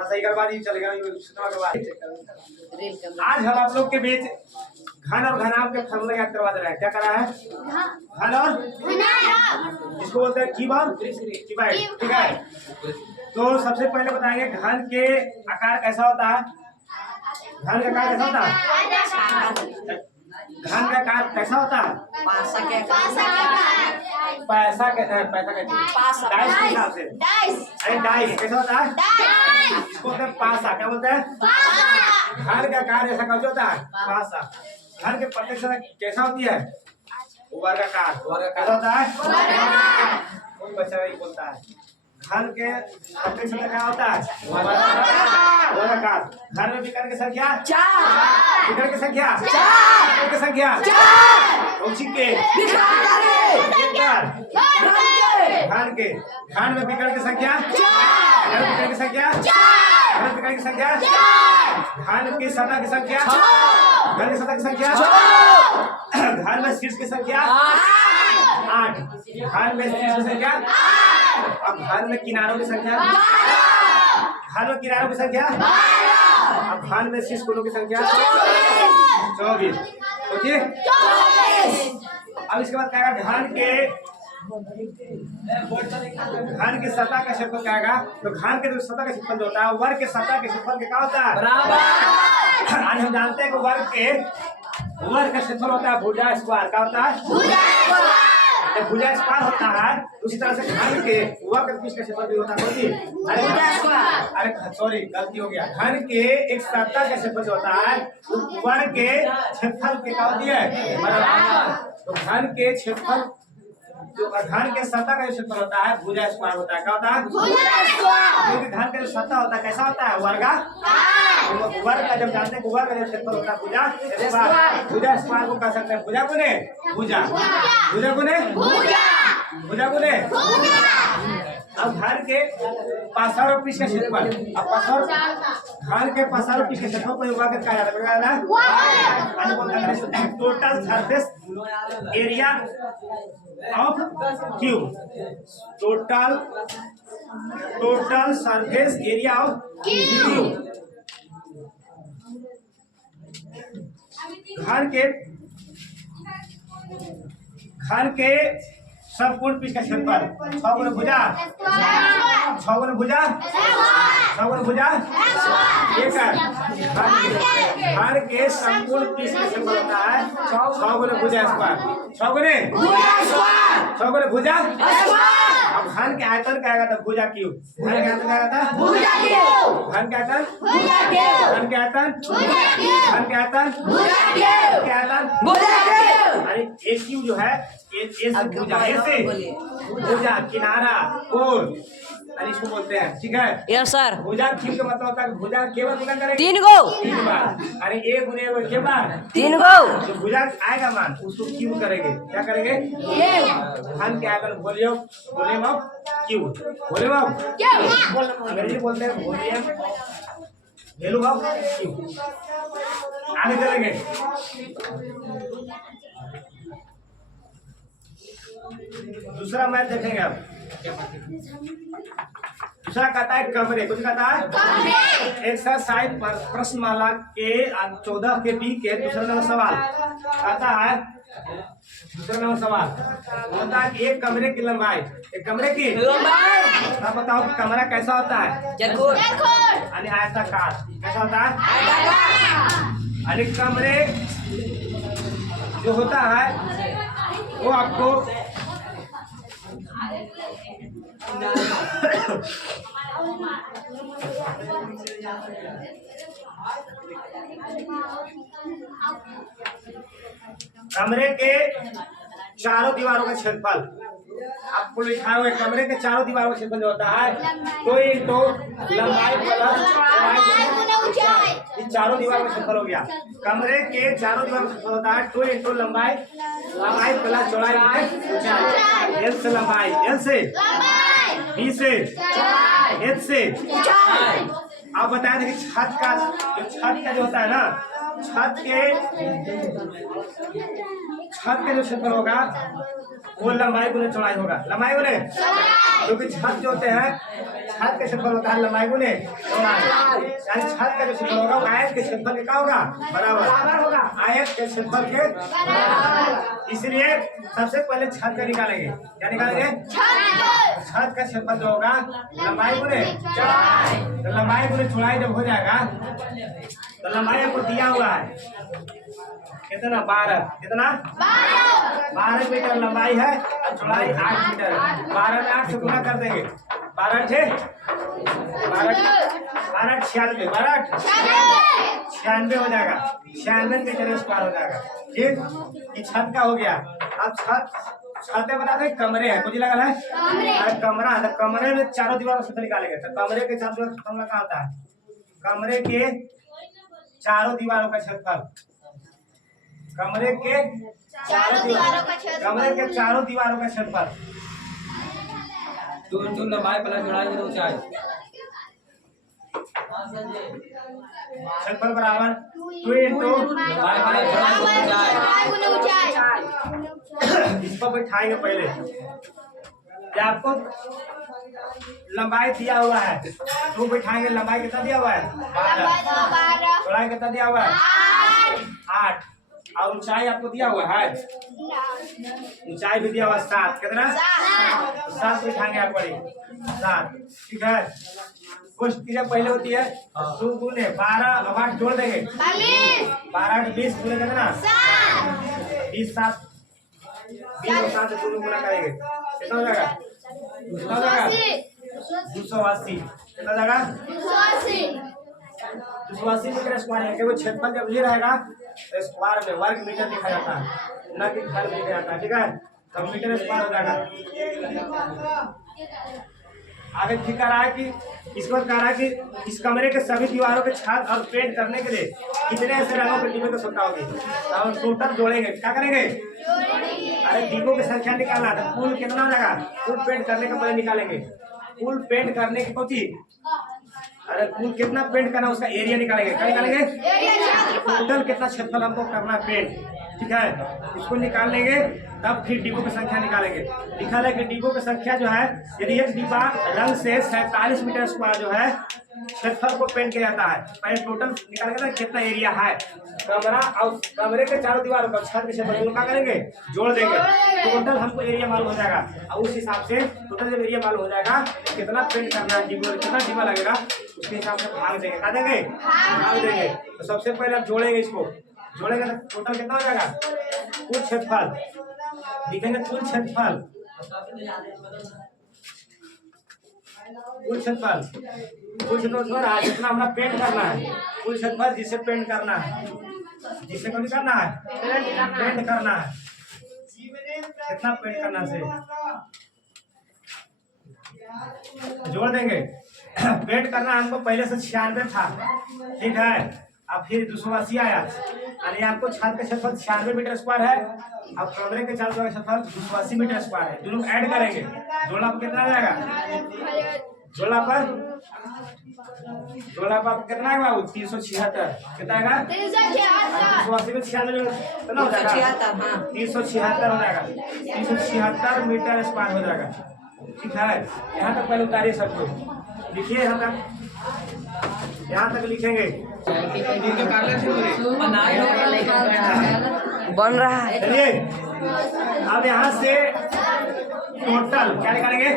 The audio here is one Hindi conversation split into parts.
थोड़ा सही करवा दीजिए, चलेगा आज हम आप लोग के बीच घन और घनाभ के फॉर्मूला याद करवा दे रहे हैं। क्या करा है? घन और इसको बोलते हैं क्यूब और क्यूबाइड। ठीक है, तो सबसे पहले बताएंगे घन के आकार कैसा होता है। घन का आकार कैसा होता है? घन का आकार कैसा होता है? पैसा कहते हैं, पैसा कहते हैं डाइस के हिसाब से। अरे डाइस कैसा होता है? इसको बोलते हैं पासा। क्या बोलते हैं? घन का आकार ऐसा कैसे होता है? पासा। घन के प्रत्येक सतह कैसा होती है? वर्गाकार। कैसा होता है? कोई बच्चा नहीं बोलता है। घन के प्रत्येक सतह क्या होता है? वर्गाकार। घन में विकर्ण की संख्या 4, विकर्ण की संख्या 4, विकर्ण की संख्या 4, घन के घन में विकर्ण की संख्या 4, विकर्ण की संख्या 4, विकर्ण की संख्या 4, घन की सतह की संख्या 6, घन की सतह की संख्या 6, घन में शीर्ष की संख्या 8, घन में शीर्ष की संख्या 8, अब घन में किनारों की संख्या 12, घन में किनारों की संख्या 12, अब घन में शीर्ष कोनों की संख्या 24। ओके, अब इसके बाद क्या आएगा? घन के सतह का क्षेत्रफल क्या आएगा? तो घन के जो सतह का क्षेत्रफल जो होता है, वर्ग के सतह के क्षेत्रफल के क्या होता है? बराबर। आज हम जानते हैं कि वर्ग का क्षेत्रफल होता है भुजा स्क्वायर। क्या होता है? जब भुजा स्क्वायर होता है उसी तरह से घन के वर्ग का क्षेत्रफल भी होता है। अरे सॉरी, गलती हो गया। घन के एक सतह का क्षेत्रफल जो होता है वर्ग के क्षेत्रफल के क्या होती है? बराबर। तो घन के क्षेत्रफल जो घन के सतह का जो क्षेत्रफल होता है भुजा स्क्वायर होता है। क्या होता है? क्योंकि घन का जो सतह होता है कैसा होता है? वर्ग का जब जानते हैं वर्ग का जो क्षेत्रफल होता है भुजा स्क्वायर। भुजा स्क्वायर को कह सकते हैं भुजा गुने भुजा, भुजा गुने भुजा गुने। अब घन के पासारों पृष्ठ का क्षेत्रफल, अब घन के पासारों पृष्ठ के क्षेत्रफल को वर्ग कहा जाता है। Total surface area of cube, total surface area of cube. घन के संपूर्ण पृष्ठ का क्षेत्रफल 6 गुना भुजा 6 गुना भुजा 6 गुना भुजा घन के संपूर्ण पृष्ठ का क्षेत्रफल होता है 6 गुना भुजा स्क्वायर। 6 गुना भुजा। अब घन के आयतन क्या आएगा? था भुजा क्यूब। घन के आयतन क्या आएगा था? भुजा क्यूब। घन के आयतन भुजा क्यूब। घन के आयतन भुजा क्यूब। घन के आयतन भुजा क्यूब। क्या आयतन? भुजा क्यूब। अरे ए क्यूब जो है ए से भुजा, ए से भुजा, किनारा, कोण, अरे इसको बोलते हैं। ठीक है? Yes sir. भुजा क्यूब का मतलब होता है भुजा केवल गुना करेंगे 3 गो 3 बार। अरे ए गुने के बार 3 गो। जो भुजा आएगा मान उसको क्यूब करेंगे। क्या करेंगे? घन के आयतन volume of cube, volume of अंग्रेजी बोलते हैं वॉल्यूम ऑफ क्यूब। आगे चलेंगे। दूसरा मैथ देखेंगे। अब दूसरा कहता है कमरे। कुछ कहता है एक्सरसाइज प्रश्नमाला के 14 के बी के दूसरा नंबर सवाल कहता है। दूसरा नंबर सवाल होता है कि एक कमरे की लंबाई, एक कमरे की लंबाई। अब बताओ कि कमरा कैसा होता है? यानी आयताकार। कैसा होता है? यानी कमरे जो होता है वो आपको कमरे के चारों दीवारों का क्षेत्रफल आपको लिखा हुआ है। कमरे के चारों दीवारों का क्षेत्रफल जो होता है तो लंबाई प्लस चौड़ाई, ये चारों दीवारों का क्षेत्रफल हो गया। कमरे के चारों दीवारों का क्षेत्रफल होता है 2 लंबाई प्लस चौड़ाई ऊंचाई। एल से लंबाई, एल से बी से एच से। आप बताया था कि छत का जो होता है ना छत के जो क्षेत्रफल होगा वो लंबाई गुने चौड़ाई होगा। लंबाई गुने क्योंकि छत जो होते हैं छत का क्षेत्रफल होता है लंबाई गुने चौड़ाई, यानी छत का जो क्षेत्रफल होगा वो आयत के क्षेत्रफल के क्या होगा बराबर होगा, आयत के क्षेत्रफल के बराबर। इसलिए सबसे पहले छत का निकालेंगे। क्या निकालेंगे? छत का क्षेत्रफल जो होगा लंबाई गुने चौड़ाई, तो लंबाई गुने चौड़ाई जब हो जाएगा तो लंबाई आपको दिया हुआ है कितना 12, कितना 12 मीटर लंबाई है और चौड़ाई 8 मीटर है। 12 में 8 से गुना कर देंगे, 12 96 हो जाएगा, 96 मीटर स्क्वायर हो जाएगा। ठीक, ये छत का हो गया। अब छत बता दें कमरे है, कुछ लगा है अरे कमरा है, तो कमरे में चारों दीवारों से निकालेंगे। तो कमरे के चारों दीवार कमरा कहाँ होता है? कमरे के चारों दीवारों का क्षेत्रफल, कमरे के चारों दीवारों का क्षेत्रफल तो लंबाई प्लस चौड़ाई की ऊंचाई, क्षेत्रफल बराबर 2 इंटू इसको बैठाएंगे पहले। क्या आपको लंबाई दिया हुआ है 2 बैठाएंगे, लंबाई कितना दिया हुआ है 12, चौड़ाई कितना दिया हुआ है 8 और ऊंचाई आपको दिया हुआ है, ऊंचाई भी दिया हुआ 7, कितना 7 बैठाएंगे आप बड़ी 7। ठीक है, कुछ क्रिया पहले होती है 2 गुने 12 अब 8 जोड़ देंगे 12 8 20 गुने कितना 20 7 20 और 7 से 2 गुना करेंगे कितना हो जाएगा 280, कितना जाएगा 280 मीटर स्क्वायर है। केवल क्षेत्रफल जब ये रहेगा तो स्क्वायर में वर्ग मीटर लिखा जाता है, न कि घर में लिखा जाता है। ठीक है, तो मीटर स्क्वायर हो जाएगा। आगे ठीक कह रहा है कि इसको कह रहा है कि इस कमरे के सभी दीवारों के छत और पेंट करने के लिए कितने ऐसे रंगों के डिब्बे की आवश्यकता होगी। हम टोटल जोड़ेंगे, क्या करेंगे? अरे डिब्बों की संख्या निकालना था, कुल कितना लगा, कुल पेंट करने का पहले निकालेंगे। कुल पेंट करने की कोची, अरे कुल कितना पेंट करना उसका एरिया निकालेंगे। क्या निकालेंगे? टोटल कितना क्षेत्रफल हमको करना है पेंट। ठीक है, इसको निकाल लेंगे तब फिर डिब्बों की संख्या निकालेंगे। लिखा है कि डिब्बों की संख्या जो है यदि एक डिब्बा रंग से 47 मीटर स्क्वायर जो है क्षेत्रफल को पेंट किया जाता है। पहले टोटल निकालेंगे ना कितना एरिया है कमरा और कमरे के चारों दीवारों का छत के क्षेत्रफल दोनों क्या करेंगे जोड़ देंगे, टोटल हमको एरिया मालूम हो जाएगा और उस हिसाब से टोटल जब एरिया मालूम हो जाएगा कितना पेंट करना है डिब्बा, कितना डिब्बा लगेगा उसके हिसाब से भाग देंगे। क्या देंगे? भाग देंगे। तो सबसे पहले आप जोड़ेंगे, इसको जोड़ेंगे तो टोटल कितना हो जाएगा कुल क्षेत्रफल लिखेंगे, कुल क्षेत्रफल जितना हमारा पेंट करना है, कुल क्षेत्रफल जिसे पेंट करना है, जिसे कभी करना है पेंट करना है, कितना पेंट करना से जोड़ देंगे। पेंट करना हमको पहले से 96 था। ठीक है, अब फिर 280 आया यानी आपको छत का क्षेत्रफल 96 मीटर स्क्वायर है, अब कमरे के चारों का क्षेत्रफल 280 मीटर स्क्वायर है। दोनों ऐड करेंगे, जोड़ा पर कितना आ जाएगा, जोड़ा पर कितना है बाबू 376, कितना आएगा 280 में 96 कितना हो जाएगा 376 हो जाएगा, 376 मीटर स्क्वायर हो जाएगा। ठीक है, यहाँ तक पहले उतारिए सबको, लिखिए यहाँ तक लिखेंगे बन रहा है। चलिए अब यहाँ से टोटल क्या निकालेंगे,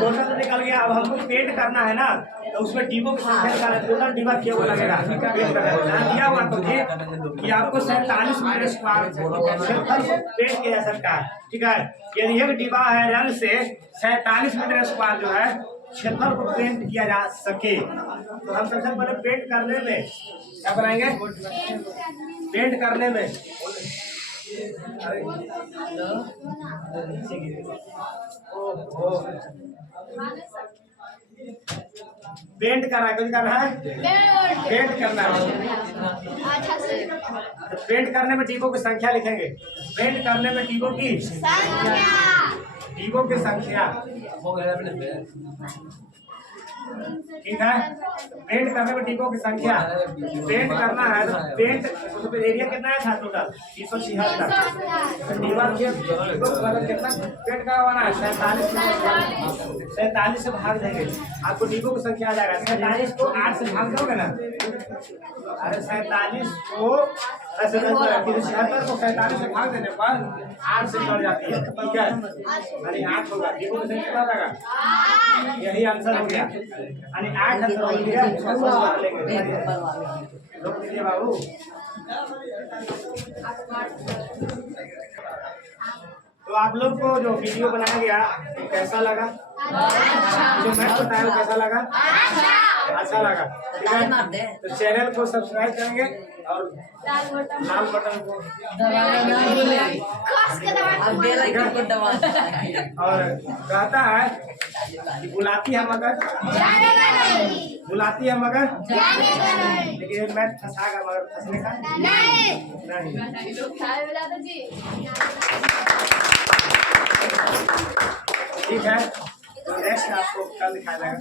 टोटल तो निकल गया। अब हमको पेंट करना है ना, तो उसमें डिब्बों की संख्या निकालना है। टोटल डिब्बा क्या वो लगेगा पेंट करना है, दिया हुआ तो कि आपको 47 मीटर स्क्वायर पेंट किया जा सकता है। ठीक है, यदि एक डिब्बा है रंग से 47 मीटर स्क्वायर जो है क्षेत्रफल को पेंट किया जा सके, तो हम सबसे पहले पेंट करने में क्या बनाएंगे, पेंट करने में पेंट करना है, कुछ करना है पेंट करना है। तो पेंट करने में डिब्बों की संख्या लिखेंगे, पेंट करने में डिब्बों की संख्या। ठीक है, पेंट करने में डिब्बों की संख्या, पेंट करना है तो पेंट तो एरिया कितना है था टोटल 376। डिब्बा के मतलब कितना पेंट करवाना है 47 से भाग देंगे आपको डिब्बों की संख्या आ जाएगा। 47 को 8 से भाग दोगे ना, अरे 47 को 76 को 47 से भाग देने पर 8 से निकल जाती है, ठीक है, यानी 8 होगा। डिब्बों की संख्या कितना जाएगा, यही आंसर हो गया, यानी 8 आंसर हो गया। रोक दीजिए बाबू। तो आप लोग को जो वीडियो बनाया गया कैसा लगा, जो मैं बताया वो कैसा लगा, अच्छा लगा, ठीक है। तो चैनल को सब्सक्राइब करेंगे और लाल बटन को और कहता है कि बुलाती है मगर लेकिन मैं फंसागा मगर फंसने का नहीं। ठीक है, तो नेक्स्ट आपको कल दिखाया जाएगा।